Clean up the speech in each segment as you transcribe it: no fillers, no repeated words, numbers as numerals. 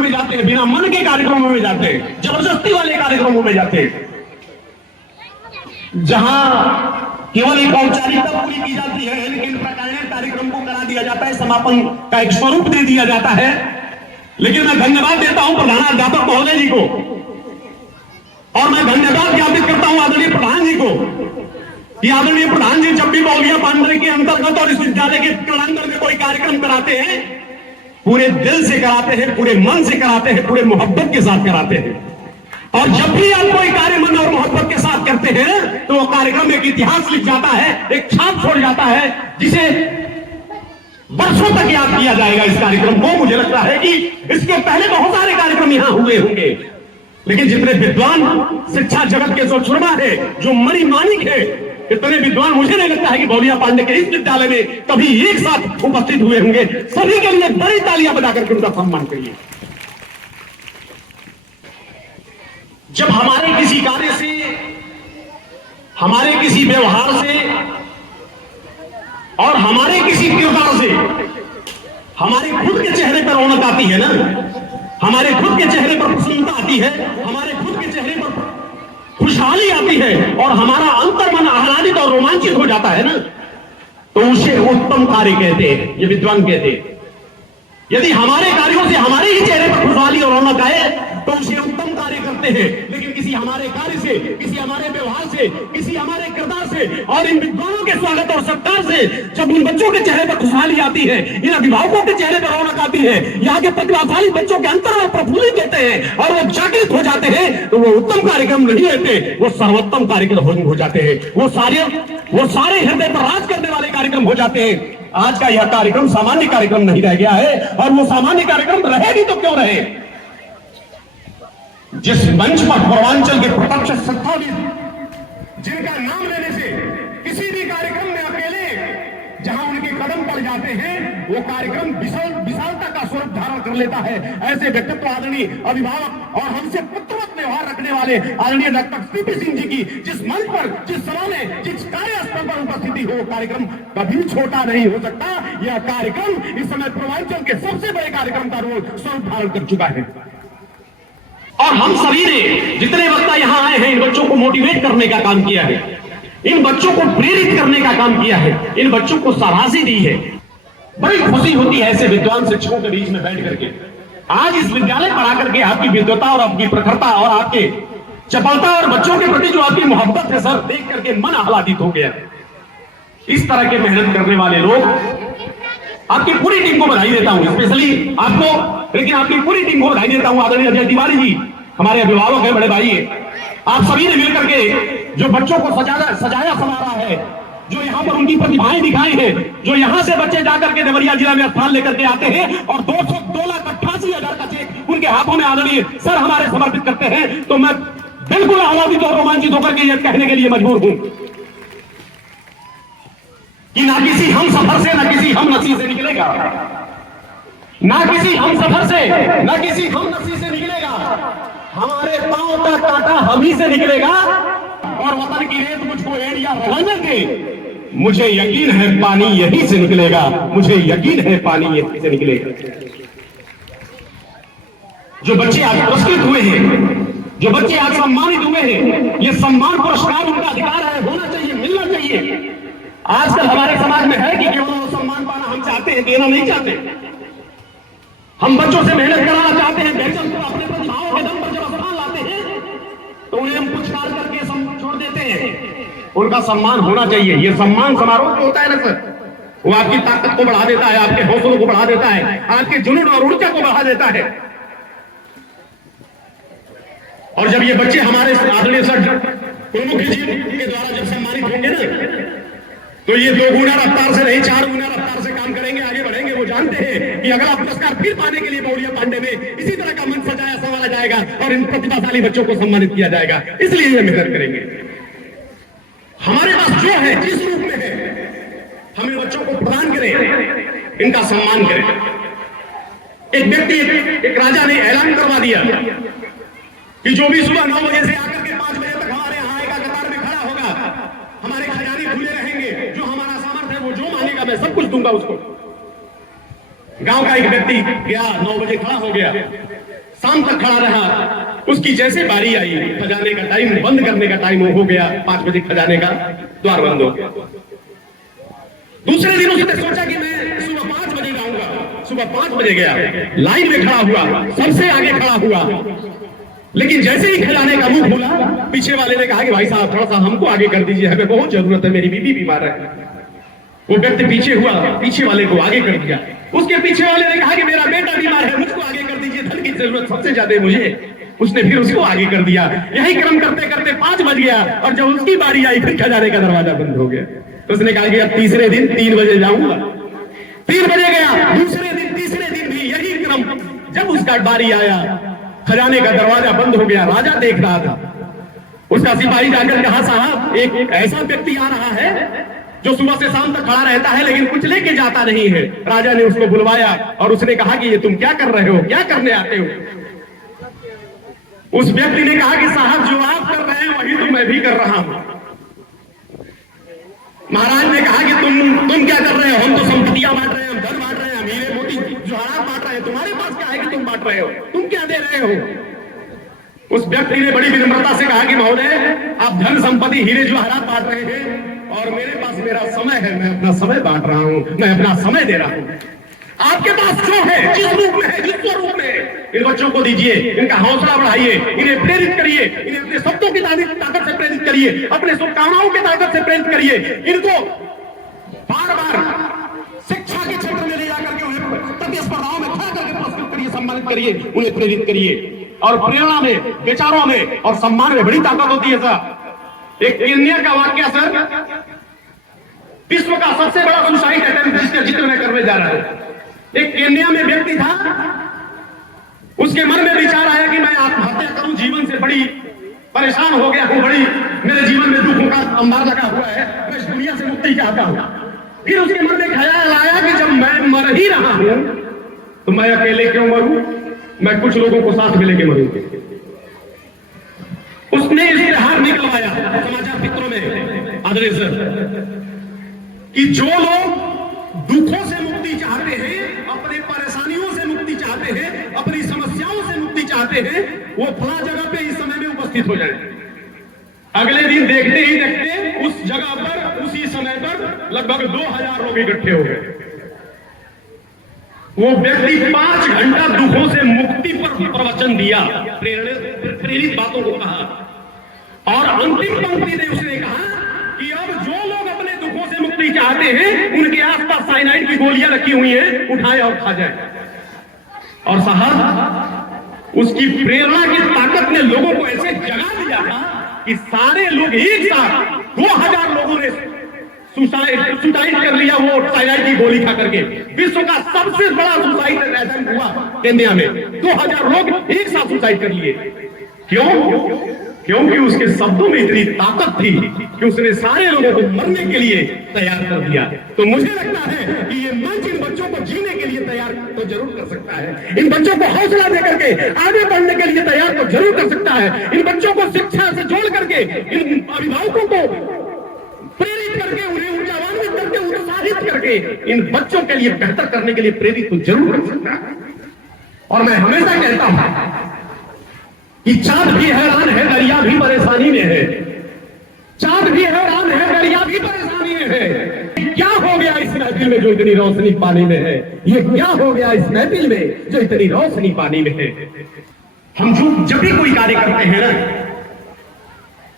में जाते हैं, बिना मन के कार्यक्रमों में जाते हैं, जबरदस्ती वाले कार्यक्रमों में जाते हैं, जहां केवल एक औपचारिकता पूरी की जाती है, लेकिन प्रकांड कार्यक्रम को करा दिया जाता है, समापन का एक स्वरूप दे दिया जाता है। लेकिन मैं धन्यवाद देता हूं प्रधानाध्यापक महोदय जी को, और मैं धन्यवाद ज्ञापित करता हूं आदरणीय प्रधान जी को कि आदरणीय प्रधान जी जब भी बौलिया पांडे के अंतर्गत और इस विद्यालय के प्रांगण में कोई कार्यक्रम कराते हैं, पूरे दिल से कराते हैं, पूरे मन से कराते हैं, पूरे मोहब्बत के साथ कराते हैं। और जब भी आप कोई कार्य मन और मोहब्बत के साथ करते हैं तो वो कार्यक्रम एक इतिहास लिख जाता है, एक छाप छोड़ जाता है, जिसे वर्षों तक याद किया जाएगा। इस कार्यक्रम को मुझे लगता है कि इसके पहले बहुत सारे कार्यक्रम यहां हुए होंगे, लेकिन जितने विद्वान शिक्षा जगत के जो चुरमा है, जो मणि माणिक है, इतने विद्वान मुझे नहीं लगता है कि बौलिया पांडे के इस विद्यालय में कभी एक साथ उपस्थित हुए होंगे। सभी के लिए बड़ी तालियां बजाकर के उनका सम्मान करिए। जब हमारे किसी कार्य से, हमारे किसी व्यवहार से और हमारे किसी किरदार से हमारे खुद के चेहरे पर रौनक आती है ना, हमारे खुद के चेहरे पर प्रसन्नता आती है, हमारे खुद के चेहरे पर खुशहाली आती है और हमारा अंतर्मन आह्लादित और रोमांचित हो जाता है ना, तो उसे उत्तम कार्य कहते हैं, ये विद्वान कहते हैं। यदि हमारे कार्यों से हमारे ही चेहरे पर खुशहाली और रौनक आए तो उसे उत्तम कार्य करते हैं। लेकिन किसी हमारे कार्य से, किसी हमारे व्यवहार से, किसी हमारे किरदार से और इन विद्वानों के स्वागत और सत्कार से जब उन बच्चों के चेहरे पर खुशहाली आती है, इन अभिभावकों के चेहरे पर रौनक आती है, यहाँ के प्रतिभाशाली बच्चों के अंतर प्रफुल्लित होते हैं और वो जागृत हो जाते हैं, तो वो उत्तम कार्यक्रम नहीं रहते, वो सर्वोत्तम कार्यक्रम हो जाते हैं। वो सारे हृदय पर राज करने वाले कार्यक्रम हो जाते हैं। आज का यह कार्यक्रम सामान्य कार्यक्रम नहीं रह गया है, और वो सामान्य कार्यक्रम रहे भी तो क्यों रहे। जिस मंच पर पूर्वांचल के प्रत्यक्ष सत्ताविद जिनका नाम लेने से किसी भी कार्यक्रम में अकेले जहां उनके कदम पड़ जाते हैं, वो कार्यक्रम विशालता का स्वरूप धारण कर लेता है। ऐसे व्यक्तित्व आदरणीय अभिभावक और हमसे पुत्रवत व्यवहार रखने वाले आदरणीय डॉक्टर सीपी सिंह जी की जिस मंच पर, जिस समय में, जिस कार्यस्थल पर उपस्थिति हो, कार्यक्रम कभी छोटा नहीं हो सकता। यह कार्यक्रम इस समय पूर्वांचल के सबसे बड़े कार्यक्रम का स्वरूप धारण कर चुका है। और हम सभी ने जितने वक्ता यहाँ आए हैं, इन बच्चों को मोटिवेट करने का काम किया है, इन बच्चों को प्रेरित करने का काम किया है, इन बच्चों को शाबाशी दी है। बड़ी खुशी होती है ऐसे विद्वान शिक्षकों के बीच में बैठ करके। आज इस विद्यालय पर आकर के आपकी विद्वता और आपकी प्रखरता और आपके चपलता और बच्चों के प्रति जो आपकी मोहब्बत है सर, देख करके मन आह्लादित हो गया। इस तरह के मेहनत करने वाले लोग, आपकी पूरी टीम को बधाई देता हूं, स्पेशली आपको, लेकिन आपकी पूरी टीम को बधाई देता हूं। आदरणीय अजय तिवारी जी हमारे अभिभावक हैं, बड़े भाई हैं। आप सभी ने मिलकर के जो बच्चों को सजाया संवारा है, जो यहाँ पर उनकी प्रतिभाएं दिखाई हैं, जो यहाँ से बच्चे जाकर के देवरिया जिला में स्थान लेकर के आते हैं और 2,88,000 का चेक उनके हाथों में आदरणीय सर हमारे समर्पित करते हैं, तो मैं बिल्कुल आह्लादित और रोमांचित होकर के ये कहने के लिए मजबूर हूं कि ना किसी हम सफर से, ना किसी हम नसी से निकलेगा, ना किसी हम सफर से, ना किसी हम नसी से निकलेगा। हमारे पांव का कांटा हम ही से निकलेगा और वतन की रेत मुझको एरिया रहने दे। मुझे यकीन है पानी यहीं से निकलेगा, मुझे यकीन है पानी यहीं से निकलेगा। जो बच्चे आज पुरस्कृत हुए हैं, जो बच्चे आज सम्मानित हुए हैं, ये सम्मान पुरस्कार उनका अधिकार है, होना चाहिए, मिलना चाहिए। आजकल हमारे समाज में है कि केवल वो सम्मान पाना हम चाहते हैं, देना नहीं चाहते। हम बच्चों से मेहनत कराना चाहते हैं, बेचन को अपने प्रतिभाओं के दम पर जब स्थान लाते हैं तो उन्हें हम पुरस्कार करके छोड़ देते हैं। उनका सम्मान होना चाहिए। ये सम्मान समारोह जो होता है ना सर, वो आपकी ताकत को बढ़ा देता है, आपके हौसलों को बढ़ा देता है, आपके जुनून और ऊर्जा को बढ़ा देता है। और जब ये बच्चे हमारे आदरणीय सर प्रमुख जी के द्वारा जब सम्मानित होंगे ना, तो ये 2 गुना रफ्तार से नहीं, 4 गुना रफ्तार से काम करेंगे, आगे बढ़ेंगे। वो जानते हैं कि अगला पुरस्कार फिर पाने के लिए बौलिया पांडे में इसी तरह का मंच सजाया संवारा जाएगा और इन प्रतिभाशाली बच्चों को सम्मानित किया जाएगा। इसलिए ये मेहनत करेंगे। हमारे पास जो है, जिस रूप में है, हम इन बच्चों को प्रदान करें, इनका सम्मान करें। एक व्यक्ति, एक राजा ने ऐलान करवा दिया कि जो भी सुबह 9 बजे से आकर के 5 बजे तक हमारे यहाँ आएगा, कतार में खड़ा होगा, हमारे खजाने खुले रहेंगे, जो हमारा सामर्थ्य है वो जो मांगेगा मैं सब कुछ दूंगा उसको। गांव का एक व्यक्ति गया, 9 बजे खड़ा हो गया, शाम तक खड़ा रहा। उसकी जैसे बारी आई, खजाने का टाइम, बंद करने का टाइम हो गया, 5 बजे खजाने का द्वार बंद हो गया। दूसरे दिन उसने सोचा कि मैं सुबह 5 बजे जाऊंगा। सुबह 5 बजे गया, लाइन में खड़ा हुआ, सबसे आगे खड़ा हुआ, लेकिन जैसे ही खजाने का मुंह खोला, पीछे वाले ने कहा कि भाई साहब थोड़ा सा हमको आगे कर दीजिए, हमें बहुत जरूरत है, मेरी बीबी बीमार है। वो व्यक्ति पीछे हुआ, पीछे वाले को आगे कर दिया। उसके पीछे वाले ने कहा कि मेरा बेटा बीमार है, मुझको आगे कर दीजिए, धन की जरूरत सबसे ज्यादा है मुझे। उसने फिर उसको आगे कर दिया। यही क्रम करते करते 5 बज गया, और जब उसकी बारी आई फिर खजाने का दरवाजा बंद हो गया। तो उसने कहा कि अब तीसरे दिन 3 बजे जाऊंगा। 3 बजे गया, दूसरे दिन, तीसरे दिन भी यही क्रम। जब उसका बारी आया, खजाने का दरवाजा बंद हो गया। राजा देख रहा था। उसका सिपाही जाकर कहा, साहब एक ऐसा व्यक्ति आ रहा है जो सुबह से शाम तक खड़ा रहता है लेकिन कुछ लेके जाता नहीं है। राजा ने उसको बुलवाया और उसने कहा कि ये तुम क्या कर रहे हो, क्या करने आते हो? उस व्यक्ति ने कहा कि साहब जो आप कर रहे हैं वही तो मैं भी कर रहा हूं। महाराज ने कहा कि तुम क्या कर रहे हो? हम तो संपत्तियां बांट रहे हैं, हम धन बांट रहे हैं, हम हीरे मोती जवाहरात बांट रहे हैं, तुम्हारे पास क्या है कि तुम बांट रहे हो? तुम क्या दे रहे हो? उस व्यक्ति ने बड़ी विनम्रता से कहा कि महोदय आप धन संपत्ति हीरे जवाहरात बांट रहे हैं और मेरे पास मेरा समय है, मैं अपना समय बांट रहा हूं, मैं अपना समय दे रहा हूं। आपके पास जो है, जिस रूप में है, जिस स्वरूप में है, इन बच्चों को दीजिए, इनका हौसला बढ़ाइए, इन्हें प्रेरित करिए, इन्हें अपने शब्दों की ताकत से प्रेरित करिए, अपने शुभकामनाओं की ताकत से प्रेरित करिए। इनको बार बार शिक्षा के क्षेत्र में ले जाकर के उन्हें प्रतिस्पर्धाओं में खड़ा करके पुरस्कृत करिए, सम्मानित करिए, उन्हें प्रेरित करिए। और प्रेरणा में, विचारों में और सम्मान में बड़ी ताकत होती है सर। एक केन्या का वाक्य सर, विश्व का सबसे बड़ा सुसाइड अटेम्प्ट जिसका जिक्र मैं करने जा रहा हूं। एक केन्या में व्यक्ति था, उसके मन में विचार आया कि मैं आत्महत्या करूं, जीवन से बड़ी परेशान हो गया हूं, बड़ी मेरे जीवन में दुखों का अंबार लगा हुआ है, मैं इस दुनिया से मुक्ति चाहता हूं। फिर उसके मन में ख्याल आया कि जब मैं मर ही रहा हूं तो मैं अकेले क्यों मरूं, मैं कुछ लोगों को साथ में लेके मरूंगा। उसने इश्तेहार निकलवाया समाचार पत्रों में, आदरणीय सर, कि जो लोग दुखों से मुक्ति चाहते हैं, अपने परेशानियों से मुक्ति चाहते हैं, अपनी समस्याओं से मुक्ति चाहते हैं, वो फला जगह पे इस समय में उपस्थित हो जाए। अगले दिन देखते ही देखते उस जगह पर, उसी समय पर लगभग 2000 लोग इकट्ठे हो गए। वो व्यक्ति 5 घंटा दुखों से मुक्ति पर प्रवचन दिया, प्रेरित बातों को कहा। और अंतिम पंक्ति में उसने कहा कि अब जो लोग अपने दुखों से मुक्ति चाहते हैं, उनके आसपास साइनाइड की गोलियां रखी हुई हैं, उठाए और खा जाए। और साहब, उसकी प्रेरणा की ताकत ने लोगों को ऐसे जगा दिया था कि सारे लोग एक साथ 2000 लोगों ने सुसाइड कर लिया, वो साइनाइड की गोली खा करके। विश्व का सबसे बड़ा सुसाइड अटेम्प्ट हुआ केन्या में, 2000 लोग एक साथ सुसाइड कर लिए। क्यों? क्योंकि उसके शब्दों में इतनी ताकत थी कि उसने सारे लोगों को मरने के लिए तैयार कर दिया। तो मुझे लगता है कि ये मंच इन बच्चों को जीने के लिए तैयार तो जरूर कर सकता है, इन बच्चों को हौसला देकर के आगे बढ़ने के लिए तैयार तो जरूर कर सकता है, इन बच्चों को शिक्षा से जोड़ करके, इन अभिभावकों को प्रेरित करके, उन्हें ऊर्जान्वित करके, उत्साहित करके इन बच्चों के लिए बेहतर करने के लिए प्रेरित तो जरूर कर सकता है। और मैं हमेशा कहता हूं कि चांद भी हैरान है, दरिया भी परेशानी में है। चांद भी हैरान है, दरिया भी परेशानी में है। क्या हो गया इस महफिल में जो इतनी रोशनी पानी में है? ये क्या हो गया इस महफिल में जो इतनी रोशनी पानी में है? हम जब भी कोई कार्य करते हैं ना,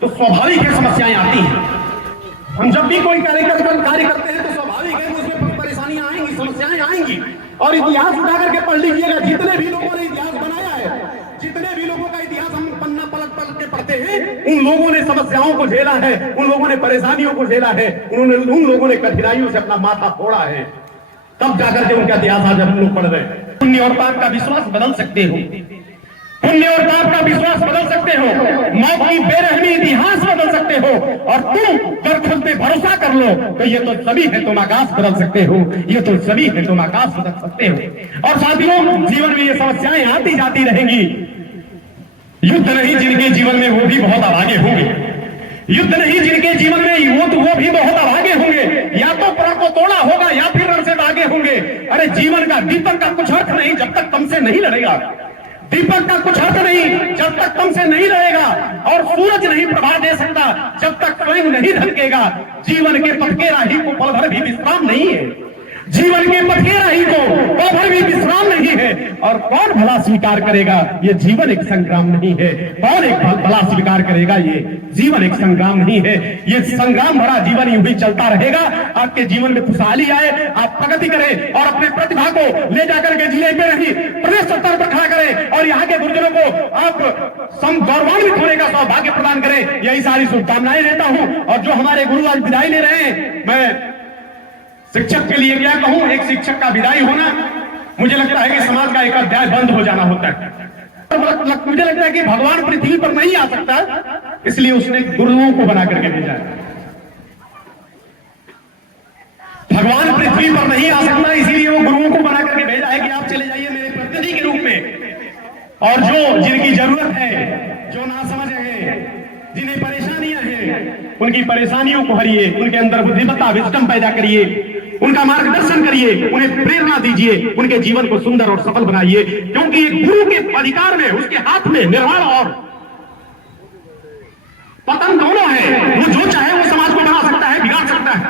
तो स्वाभाविक है समस्याएं आती हैं। हम जब भी कोई कार्य करते हैं तो स्वाभाविक है उसमें परेशानियां आएंगी, समस्याएं आएंगी। और इतिहास उठा करके पढ़ लीजिएगा, जितने भी लोगों ने इतिहास बनाया है, जितने भी लोगों का इतिहास हम पन्ना पलट के पढ़ते हैं, उन लोगों ने समस्याओं को झेला है, उन लोगों ने परेशानियों को झेला है, उन लोगों ने कठिनाइयों से अपना माथा फोड़ा है, तब जाकर के उनका इतिहास आज हम लोग पढ़ रहे हैं। पुण्य और पाप का विश्वास बदल सकते हो, पुण्य और पाप का विश्वास बदल सकते हो, मौत की बेरहमी इतिहास बदल सकते हो। और तुम अगर खुद पे भरोसा कर लो तो ये तो सभी है, तुम आकाश बदल सकते हो, ये तो सभी है, तुम आकाश बदल सकते हो। और साथियों, जीवन में ये समस्याएं आती जाती रहेंगी। युद्ध नहीं जिनके जीवन में वो भी बहुत आगे होंगे, युद्ध नहीं जिनके जीवन में, वो भी बहुत अभागे होंगे। या तो प्रण को तोड़ा होगा या फिर रण से भागे होंगे। अरे जीवन का दीपक का कुछ अर्थ नहीं जब तक तुमसे नहीं लड़ेगा। दीपक का कुछ अर्थ नहीं जब तक तुमसे नहीं लड़ेगा। और सूरज नहीं प्रभा दे सकता जब तक स्वयं नहीं ढलकेगा। जीवन के पथ के राही को पल भर भी विश्राम नहीं है। जीवन के पथ के राही को पल भर भी विश्राम नहीं है। और कौन भला स्वीकार करेगा ये जीवन एक संग्राम नहीं है। कौन एक भला स्वीकार करेगा ये जीवन एक संग्राम नहीं है। ये संग्राम भरा जीवन यूं ही चलता रहेगा। आपके जीवन में खुशहाली आए, आप प्रगति करें और अपने प्रतिभा को ले जाकर के जिले में नहीं प्रदेश स्तर पर खड़ा करें और यहाँ के गुरुजनों को आप गौरवान्वित होने का सौभाग्य प्रदान करें। यही सारी शुभकामनाएं देता हूं। और जो हमारे गुरु आज विदाई ले रहे हैं, मैं शिक्षक के लिए क्या कहूं, एक शिक्षक का विदाई होना मुझे लगता है कि समाज का एक अध्याय बंद हो जाना होता है। मुझे लगता है कि भगवान पृथ्वी पर नहीं आ सकता, इसलिए उसने गुरुओं को बना करके भेजा है। भगवान पृथ्वी पर नहीं आ सकता, इसीलिए वो गुरुओं को बना करके भेजा है कि आप चले जाइए मेरे प्रतिनिधि के रूप में। और जो जिनकी जरूरत है, जो ना समझ है, जिन्हें परेशानियां हैं, उनकी परेशानियों को हरिए, उनके अंदर बुद्धिमत्ता विजडम पैदा करिए, उनका मार्गदर्शन करिए, उन्हें प्रेरणा दीजिए, उनके जीवन को सुंदर और सफल बनाइए। क्योंकि एक गुरु के अधिकार में, उसके हाथ में निर्माण और पतन दोनों है। वो जो चाहे वो समाज को बना सकता है, बिगाड़ सकता है।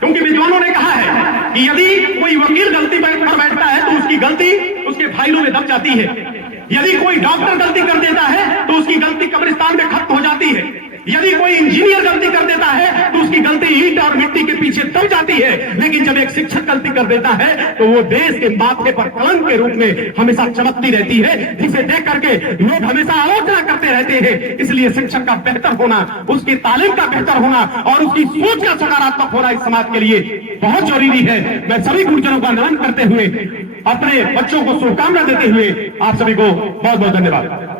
क्योंकि विद्वानों ने कहा है कि यदि कोई वकील गलती पर बैठता है तो उसकी गलती उसके फाइलों में दब जाती है। यदि कोई डॉक्टर गलती कर देता है तो उसकी गलती कब्रिस्तान में खत्म हो जाती है। यदि कोई इंजीनियर गलती कर देता है तो उसकी गलती ईंट और मिट्टी के पीछे दब जाती है। लेकिन जब एक शिक्षक गलती कर देता है तो वो देश के माथे पर कलंक के रूप में हमेशा चमकती रहती है, जिसे देख करके लोग हमेशा आलोचना करते रहते हैं। इसलिए शिक्षक का बेहतर होना, उसकी तालीम का बेहतर होना और उसकी सोच का सकारात्मक होना इस समाज के लिए बहुत जरूरी है। मैं सभी गुरुजनों का नमन करते हुए, अपने बच्चों को शुभकामना देते हुए आप सभी को बहुत बहुत धन्यवाद।